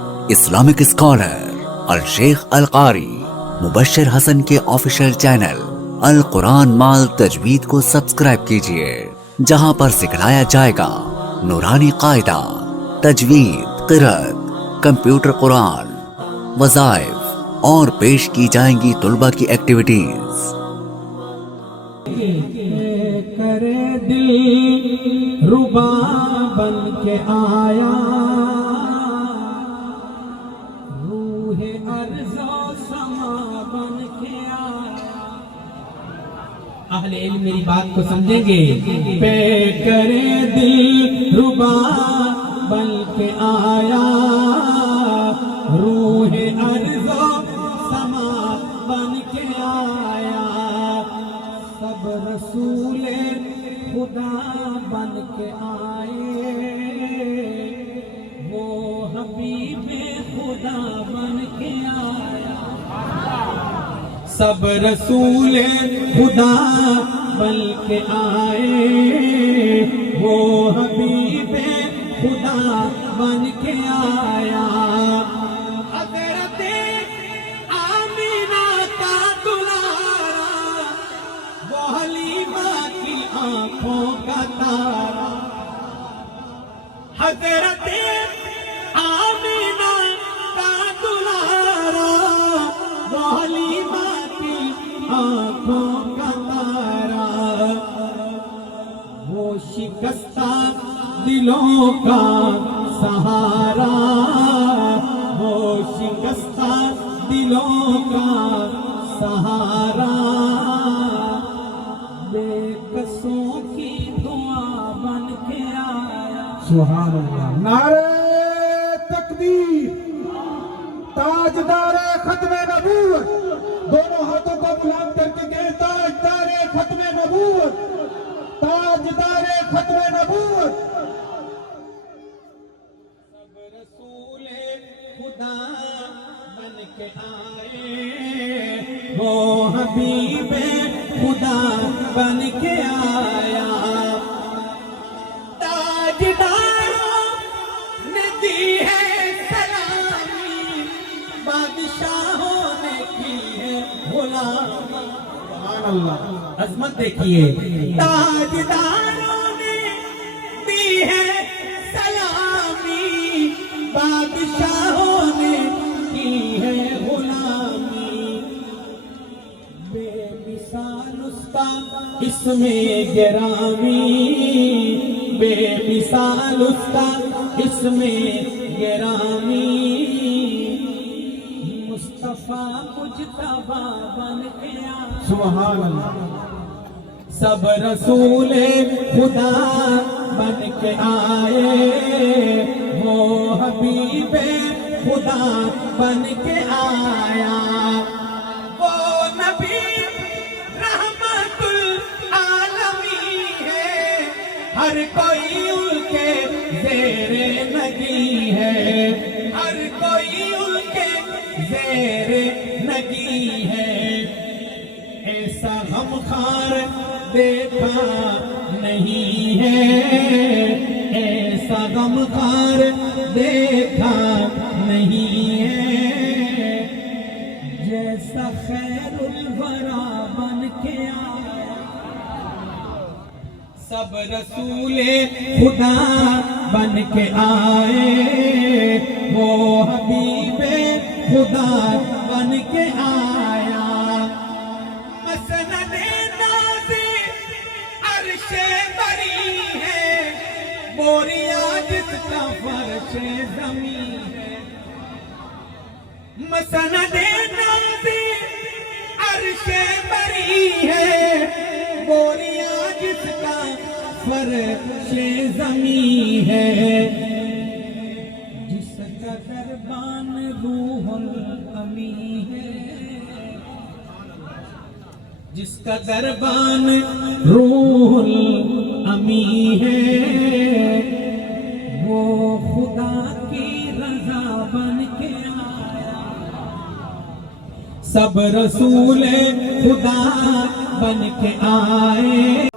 Islamic scholar الشیخ القاری مبشر حسن کے official channel القرآن مال تجوید کو سبسکرائب کیجئے، جہاں پر سکھلایا جائے گا نورانی قاعدہ، تجوید، قرأت، کمپیوٹر قرآن، وظائف اور پیش کی جائیں گی طلبہ کی ایکٹیویٹیز۔ کرے دل ربا بن کے آیا، روح ارض و سما بن کے آیا۔ اہل علم میری بات کو سمجھیں گے۔ پہ کرے دل ربا بن کے آیا، روح ارض و سما بن کے آیا، سب رسول خدا بن کے آئے، وہ حبیب خدا بن کے آیا، سب رسول خدا بن کے آئے، وہ حبیب خدا بن کے آیا۔ حضرت آمینہ کا دلارا، وہ حلیمہ کی آنکھوں کا تارا، حضرت آمینہ کا دلارا، وہ حلیمہ کی آنکھوں کا تارا، وہ شکستہ دلوں کا سہارا، وہ شکستہ دلوں کا سہارا، بے قصوں کی دعا بن کے آیا۔ سبحان اللہ۔ نعرہ تکبیر، تاجدار ختم نبوت، دونوں ہاتھوں کو بلند کر کے کہیں تاجدار ختم نبوت، تاجدار ختم نبوت۔ سب رسول خدا بن کے آئے، وہ حبیب خدا بن کے آیا، تاجداروں نے دی ہے سلامی، بادشاہوں نے کی ہے غلامی۔ سبحان اللہ۔ عظمت دیکھیے، تاجداروں نے دی ہے سلامی، بادشاہوں نے کی ہے غلامی، بے مثال اس کا اس میں گرامی، بے مثال اس کا اس میں گرامی، مصطفیٰ مجتبی بن کے آیا۔ سبحان اللہ۔ سب رسول خدا بن کے آئے، وہ حبیب خدا بن کے آیا، وہ نبی رحمت العالمین ہے، ہر کوئی ان کے زیر نگی ہے، ہر کوئی ان کے زیر نگی ہے، ایسا غمخوار دیکھا نہیں ہے، ایسا غمخوار دیکھا نہیں ہے، جیسا خیر الورا بن کے آیا۔ سب رسول خدا بن کے آئے، وہ حبیب خدا بن کے آیا، مسند نازِ عرش بری ہے، بوریا جس کا فرش زمین ہے، مسند نازِ عرش بری ہے، بوریا جس کا فرش زمین ہے، جس کا دربان روح الامی ہے، جس کا دربان روح الامی ہے، وہ خدا کی رضا بن کے آیا، سب رسول خدا بن کے آئے۔